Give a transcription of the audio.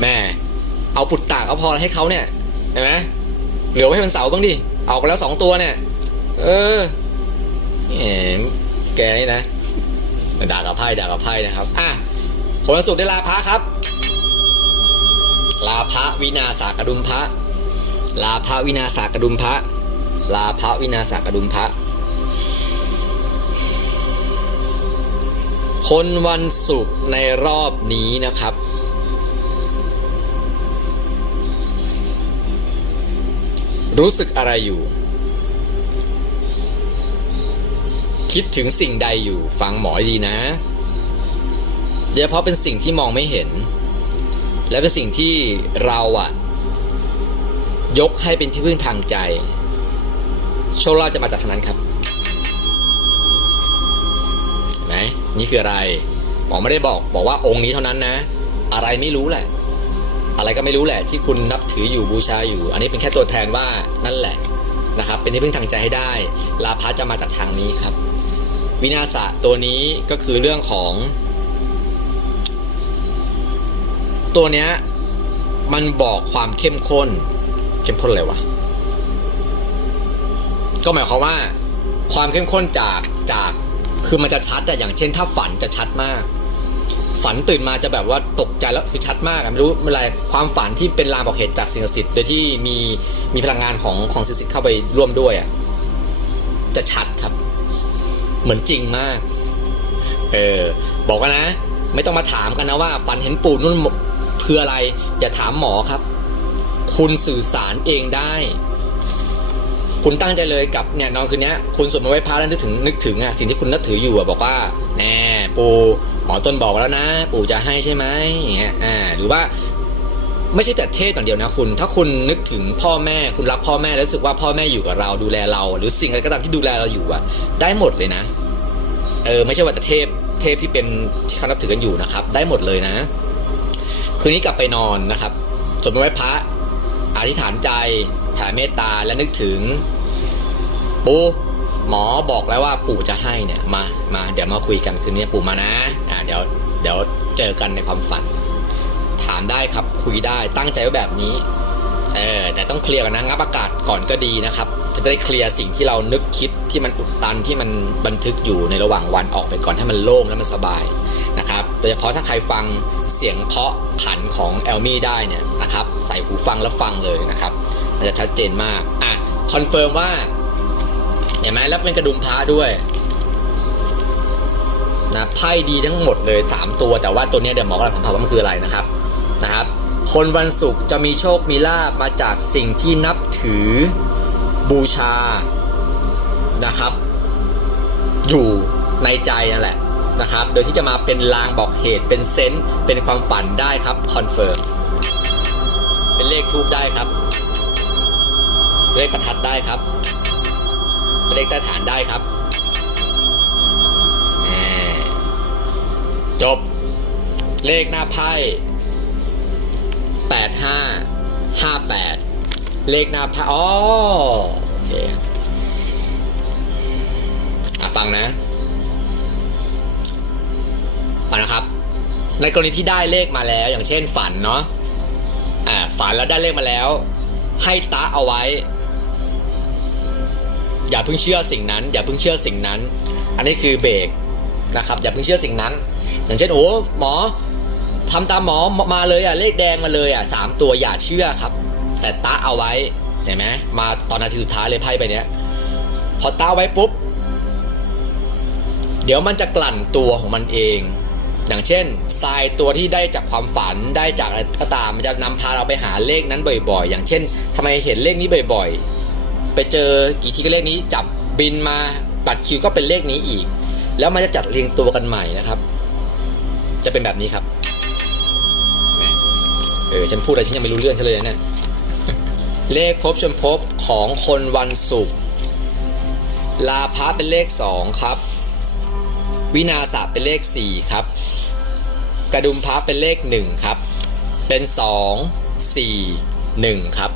แม่เอาปุตตะก็พอให้เขาเนี่ยเห็นไหมเหลือไว้ให้มันเสาบ้างดิเอาไปแล้วสองตัวเนี่ย เออแกนี่นะด่ากับไพ่ด่ากับไพ่นะครับอะผลวันศุกร์ได้ลาพระครับ ลาพระวินาศากระดุมพระ ลาพระวินาศากระดุมพระ ลาพระวินาศากระดุมพระคนวันศุกร์ในรอบนี้นะครับ รู้สึกอะไรอยู่ คิดถึงสิ่งใดอยู่ ฟังหมอดีนะโดยเฉพาะเป็นสิ่งที่มองไม่เห็น และเป็นสิ่งที่เราอะยกให้เป็นที่พึ่งทางใจ โชคลาภจะมาจากทางนั้นครับเห็นไหมนี่คืออะไรหมอไม่ได้บอกบอกว่าองค์นี้เท่านั้นนะ อะไรไม่รู้แหละ อะไรก็ไม่รู้แหละที่คุณนับถืออยู่บูชาอยู่ อันนี้เป็นแค่ตัวแทนว่านั่นแหละนะครับ เป็นที่พึ่งทางใจให้ได้ ลาภะจะมาจากทางนี้ครับ วินาศะตัวนี้ก็คือเรื่องของ ตัวเนี้ยมันบอกความเข้มข้น เข้มข้นอะไรวะก็หมายความว่า ความเข้มข้นจากจากคือมันจะชัดแต่อย่างเช่นถ้าฝันจะชัดมาก ฝันตื่นมาจะแบบว่าตกใจแล้วคือชัดมากอะไม่รู้อไรความฝันที่เป็นลางบอกเหตุจากสิ่งศักดิ์สิทธิ์โดยที่มีมีพลังงานของของสิ่งศักดิ์สิทธิ์เข้าไปร่วมด้วยอะจะชัดครับ เหมือนจริงมาก เออบอกกันนะ ไม่ต้องมาถามกันนะว่า ฝันเห็นปู่นุ่นคืออะไร อย่าถามหมอครับ คุณสื่อสารเองได้ คุณตั้งใจเลยกับเนี่ยนอนคืนนี้คุณสวดมนต์ไหว้พระแล้วนึกถึงนึกถึงอะสิ่งที่คุณนับถืออยู่อะบอกว่า แน่ปู่ หมอต้นบอกแล้วนะ ปู่จะให้ใช่ไหมอย่างเงี้ยอ่าหรือว่าไม่ใช่แต่เทศอย่างเดียวนะคุณ ถ้าคุณนึกถึงพ่อแม่คุณรักพ่อแม่แล้วรู้สึกว่าพ่อแม่อยู่กับเราดูแลเรา หรือสิ่งอะไรก็ตามที่ดูแลเราอยู่อะได้หมดเลยนะ เออไม่ใช่ว่าแต่เทพเทพที่เป็นที่เขานับถือกันอยู่นะครับ ได้หมดเลยนะ คืนนี้กลับไปนอนนะครับสวดมนต์ไหว้พระอธิษฐานใจแผ่เมตตาและนึกถึงปู่ หมอบอกแล้วว่าปู่จะให้เนี่ยมามาเดี๋ยวมาคุยกันคืนนี้ปู่มานะอ่าเดี๋ยวเดี๋ยวเจอกันในความฝัน ถามได้ครับคุยได้ตั้งใจไว้แบบนี้เออแต่ต้องเคลียร์กันนะงับอากาศก่อนก็ดีนะครับ จะได้เคลียร์สิ่งที่เรานึกคิดที่มันอุดตันที่มันบันทึกอยู่ในระหว่างวันออกไปก่อนให้มันโล่งและมันสบายนะครับโดยเฉพาะถ้าใครฟังเสียงเคาะขันของแอลมี่ได้เนี่ยนะครับใส่หูฟังแล้วฟังเลยนะครับมันจะชัดเจนมากอะคอนเฟิร์มว่า เห็นไหมแล้วเป็นกระดุมพระด้วยนะไพ่ดีทั้งหมดเลย 3 ตัว แต่ว่าตัวนี้เดี๋ยวหมอกำลังสัมผัสว่ามันคืออะไรนะครับนะครับ คนวันศุกร์จะมีโชคมีลาบมาจากสิ่งที่นับถือบูชานะครับ อยู่ในใจนั่นแหละนะครับ โดยที่จะมาเป็นลางบอกเหตุเป็นเซนส์เป็นความฝันได้ครับคอนเฟิร์มเป็นเลขทูบได้ครับเลขประทัดได้ครับ เลขใต้ฐานได้ครับ จบ เลขหน้าไพ่แปดห้าห้าแปดเลขหน้าไพ่อ๋อโอเคอะฟังนะฟังนะครับ ในกรณีที่ได้เลขมาแล้ว อย่างเช่นฝันเนาะอ่าฝันแล้วได้เลขมาแล้ว ให้ตะเอาไว้ อย่าเพิ่งเชื่อสิ่งนั้น อย่าเพิ่งเชื่อสิ่งนั้น อันนี้คือเบรกนะครับ อย่าเพิ่งเชื่อสิ่งนั้น อย่างเช่นโอ้หมอทำตามหมอมาเลยอะเลขแดงมาเลยอะสามตัวอย่าเชื่อครับ แต่ตาเอาไว้เห็นไหมมาตอนนาทีสุดท้ายเลยไพ่ไปเนี้ยพอตาไว้ปุ๊บ เดี๋ยวมันจะกลั่นตัวของมันเอง อย่างเช่นทรายตัวที่ได้จากความฝันได้จากอะไรก็ตามมันจะนำพาเราไปหาเลขนั้นบ่อย ๆ อย่างเช่นทำไมเห็นเลขนี้บ่อย ๆ ไปเจอกี่ทีก็เลขนี้จับบินมาบัตรคิวก็เป็นเลขนี้อีก แล้วมันจะจัดเรียงตัวกันใหม่นะครับ จะเป็นแบบนี้ครับเออฉันพูดอะไรฉันยังไม่รู้เรื่องฉันเลยนะเนี่ยเลขภพชนภพของคนวันศุกร์ลาภะเป็นเลขสองครับ วินาศเป็นเลขสี่ครับ กระดุมพระเป็นเลขหนึ่งครับ เป็นสองสี่หนึ่งครับ